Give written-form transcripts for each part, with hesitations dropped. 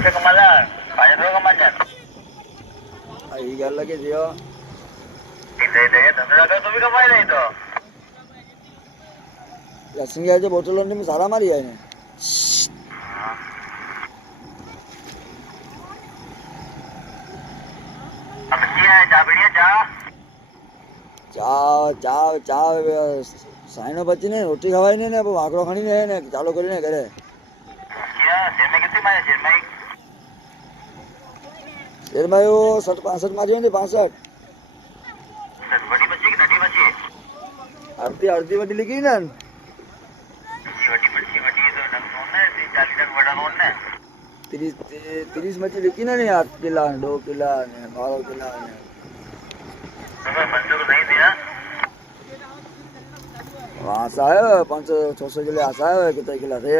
पैसे कमाला पाहिजे तो कमाच्या आई गल्ला के दियो इथे इथे धंदा कर तुम्ही कमायला इथं लसिंगाच्या बोटलोंनी मी सारा मारी आहे अब क्या चा बढ़िया चा ચા ચા ચા સાઈનો બચી ને રોટી ખવાય ને ને વાકડો ખણી ને ચાલુ કરીને ઘરે क्या शेर में कितनी मारे शेर में શેરમાં એવો 60-65 માર્યો ને 65 बड़ी बच्ची की नटी बच्ची અડધી અડધી વડી લીધી ને वटी तो नंग नोन ने 40 तक बड़ा नोन ने 30 મચી લીધી ને 8 કિલા 2 કિલા ને 12 કિલા ને तो मंजूर नहीं दिया આશા આવ્યો 500-600 કિલો આશા આવ્યો કેટલા કિલા છે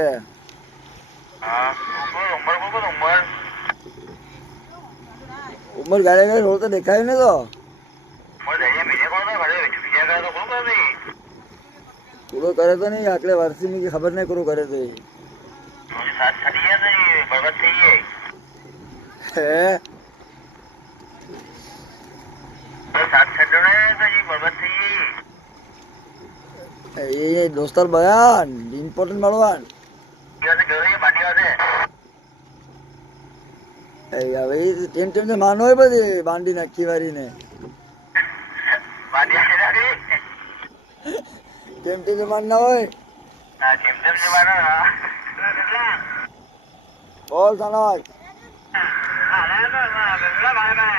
हाँ उम्र ઉંમર ગાડે ગાડે રોડ તો દેખાયું ને તો उम्र जाइए मेरे को तो बड़े विजय का तो कौन कर रही પૂરો કરે તો નહીં આટલે વર્ષથી ની ખબર નહીં પૂરો કરે તો मुझे साथ छड़ी है नहीं बर्बाद चाहिए હે साथ छड़ने तो ये बर्बाद चाहिए એ દોસ્તાર બયાન ઇમ્પોર્ટન્ટ મળવાન कैसे कर रही है बाटी वाले હવે ટેન ટેન માનો હોય બધી બાંડી નાખી વારીને बाटी आने लगी ટેન ટેન માન ના હોય हाँ चिमटे से मारो ना कितना બોલ સનાજ हाँ ले लो ना कितना भाई मैं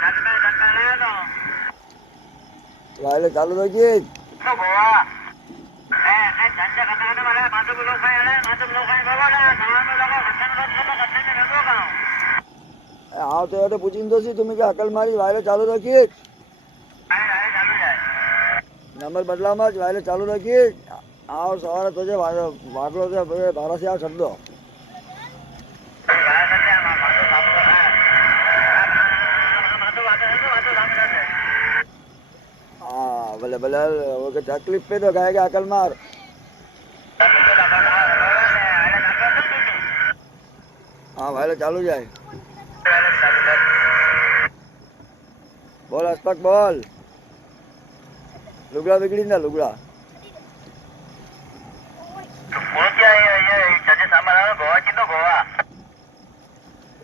जन में ले लो વાલે ચાલુ તો ગીત तो गोवा जन से कटाने वाला मातो को लोग खाए ना मातो लोग खाए गोवा ना सामान में लोगों खट्टे में लोगों का હા તો એ તો પૂછીને તો તમે કે અકલ મારી વાયલે ચાલુ રાખી आए चालू जाए નંબર બદલામાં જ વાયલે ચાલુ રાખી આવ સવારે તો જે વાગલો છે બારાથી આવ શબ્દો હા ભલે ભલે ઓકે તકલીફ પે તો ગાય કે અકલ માર હા વાયલે ચાલુ જાય બોલ અસ્તક બોલ લુગડા બીગડી ના લુગડા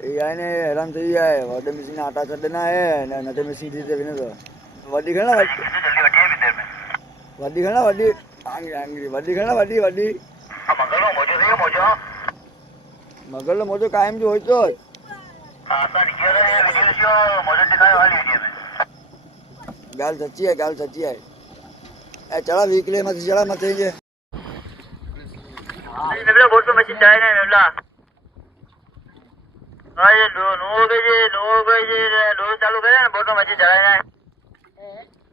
એ આને હેરાન થઈ જાય વડે મિશીન આટા ચડે ના હે ને નટે મિશીન થી વિને તો વડી ઘણા વડી ઘણા વડી આંગરી આંગરી વડી ઘણા વડી વડી મગરનો મોજો કાયમ જો હોય તો ગાલ સચ્ચી હે ગાલ સચ્ચી હે એ ચડા વીકલે માંથી ચડા મત થઈ જાય बोल तो मशीन चाहे नहीं मेमला हाँ ये नो चालू करे ना बोल तो मशीन चलाए ना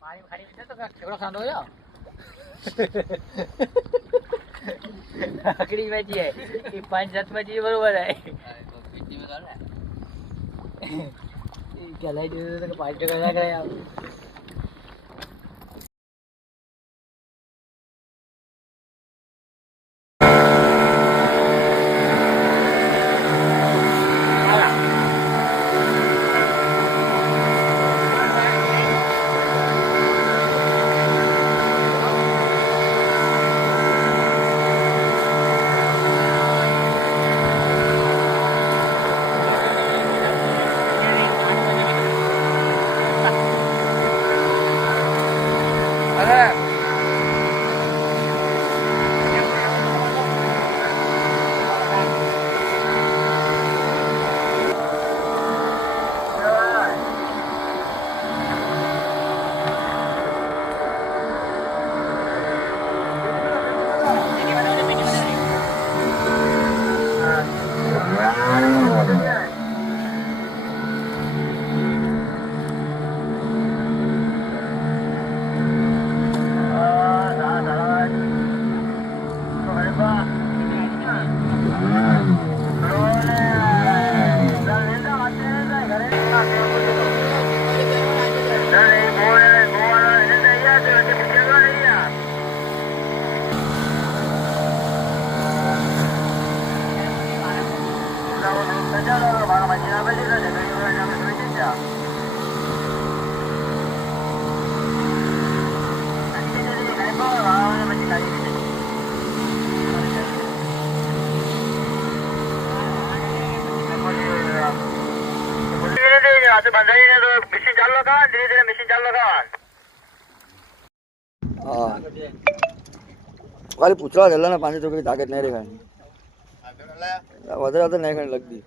पानी खाली में तो केवड़ा खांडो या आखिरी में जी है ये 5-7 में जी बरोबर है पीटी में डाल क्या लाई दे तो 5 टका लग रहा है Bravo, ચાલો મારા મશીન આપી દીધો છે ઘણી વાર અમે જોઈ દીધા મશીન ચાલુ લગાવવા ધીરે ધીરે મશીન ચાલુ લગાવવા હા ખાલી પૂછવા ગયેલા ને 5 છોકરી તાકાત નહીં રેખાય વધારે નહીં ખાઈ લગતી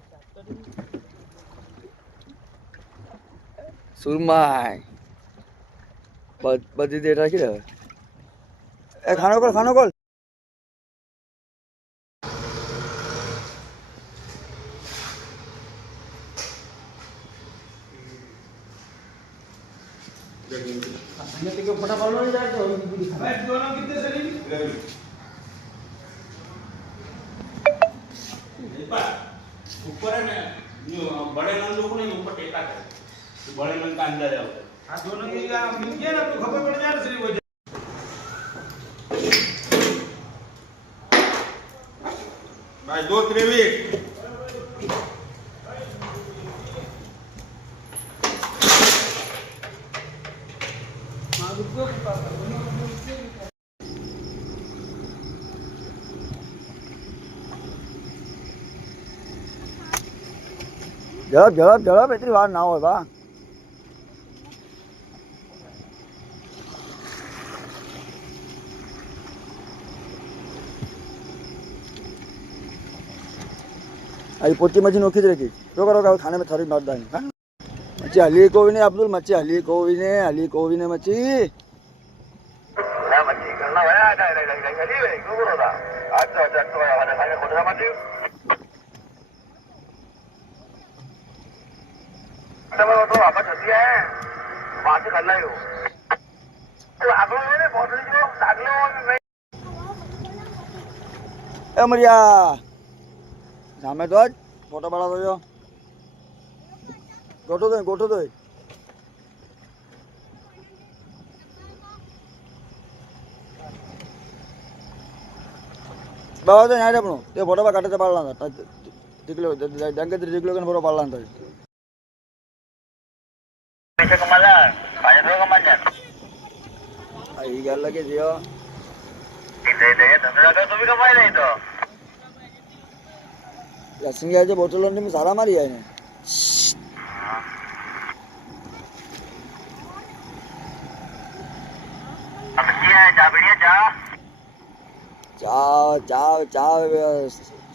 સુરમાય બધી ડેટ રાખી દે એ ખાનો કોલ ऊपर है ना बड़े नंदों को नहीं ऊपर टेका करे तो बड़े नंद का अंदर जाओ हाँ दोनों की मिल गया ना तो खबर पड़ जाए ना सिर्फ भाई 2 त्रेवी ઝડપ એટલી વાર ના હોય બા अभी पोटी मच्छी नोखी रखी रोका खाने में थोड़ी मार डाली मच्छी हली को भी नहीं अब्दुल मच्छी हली को भी नहीं मच्छी मरिया सामे तो फोटो बड़ा दो जो गोठो दो बाबा तो यहाँ अपनो ते फोटो काटे तो पाड़ला था टिकलो डंगे टिकलो के फोटो पाड़ला था पैसे कमाला पाँच रुपये कमाचा आई गल लगे जियो इधर धंधा कर तो भी कमाई नहीं तो लक्ष्मी आज बोतलों में सारा मारी है ने अब क्या है चा बढ़िया चा चा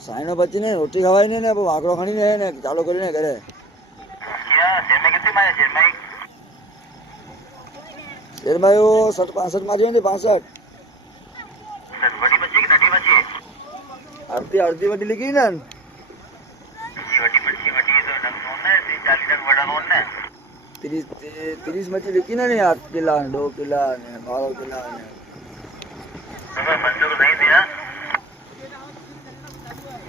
साइनो बच्ची ने रोटी खवाई ने आंकड़ो खानी ने चालू करी ने करे क्या शेर में कितनी मारे शेर में वो 60-65 मारी ने 65 बड़ी बच्ची की नटी बच्ची अर्धी बड़ी लिखी ना वटी तो नंग नोन है 40 नंग बड़ा नोन है 30 मच्छी लिखी ना नहीं 8 किला 2 किला ने 12 किला ने बच्चों को नहीं दिया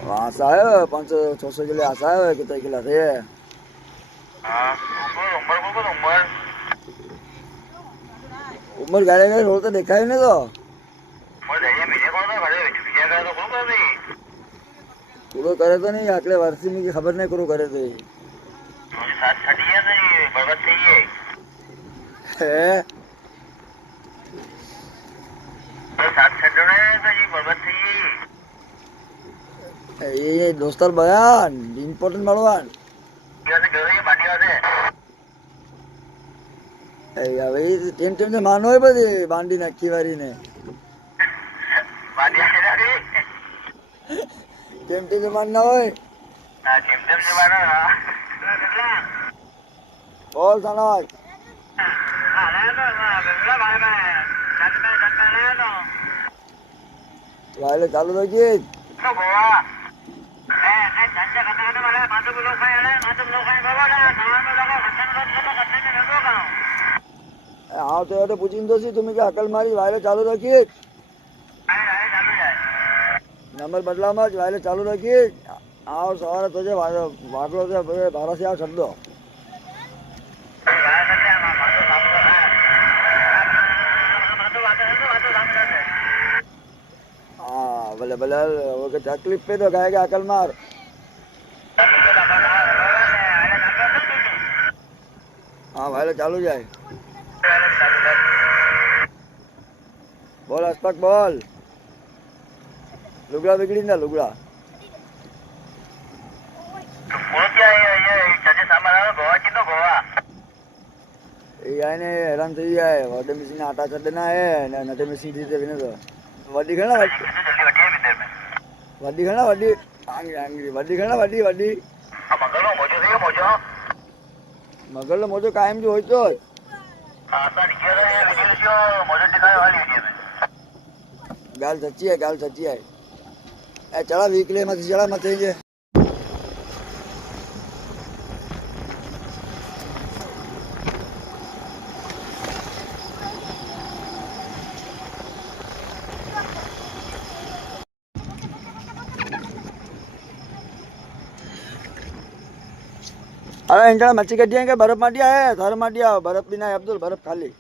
वहाँ से आए 500-600 किलो आशा है कितने किला थे हाँ उम्र गाड़े गए रोते देखा ही नहीं तो उम्र जाइए महीने कौन था बड़े विजय का तो कौन कर रही पूरा करे तो नहीं अगले वर्ष में की खबर नहीं करो करे तो मुझे साथ छड़ी है नहीं बर्बाद चाहिए है साथ छड़ना है तो ये बर्बाद चाहिए ये दोस्तर बयान इम्पोर्टेंट मालवान ये से गए बांडिया से भाई टेम से मानो है बजे बांडी नक्की वारी ने बांडिया है ना टेम से मानना होए हां टेम से मानो ना बोल सनोज हां ले तो बेला भाई मैं जट में ले तो वाले चालू रखिए तो गोवा धंधा करने वाला माधव लोग खाए बाबा ना सामान में लगा खत्म करने में लगो गांव हाँ तो पूछी तो सी तुम्हें क्या अकल मारी वायरस चालू रखिए चालू जाए नंबर बदला मत वायरस चालू रखिए आओ सवार तो भागलो से 12 से आओ छड़ दो हाँ भले भले तकलीफ पे तो गाएगा अकल मार કાલે ચાલુ જાય. બોલ હસ્તક બોલ. લુગડા બીગડી ના લુગડા. એ આને હેરાન થઈ જાય. વડે મિશીન આટા ચડે ના હે ને નટે મિશીન થી વિને તો વડી ઘણા વડી ઘણા વડી આંગરી વડી ઘણા વડી મગરનો મોજો કાયમ જો હોય તો ગાલ સચ્ચી હે એ ચલા વીકલે માંથી ચલા મત થઈ જાય. अरे इंजड़ा मच्छी कटी है क्या बर्फ माटिया है थर माटिया बर्फ भी ना है अब्दुल बर्फ खाली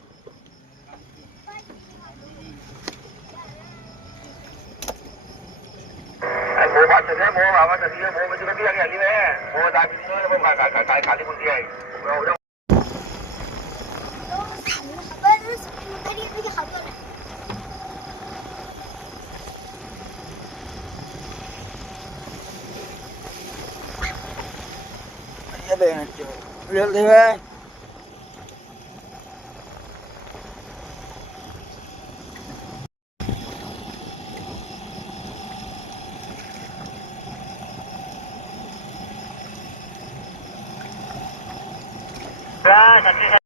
real thế về સત્રીસ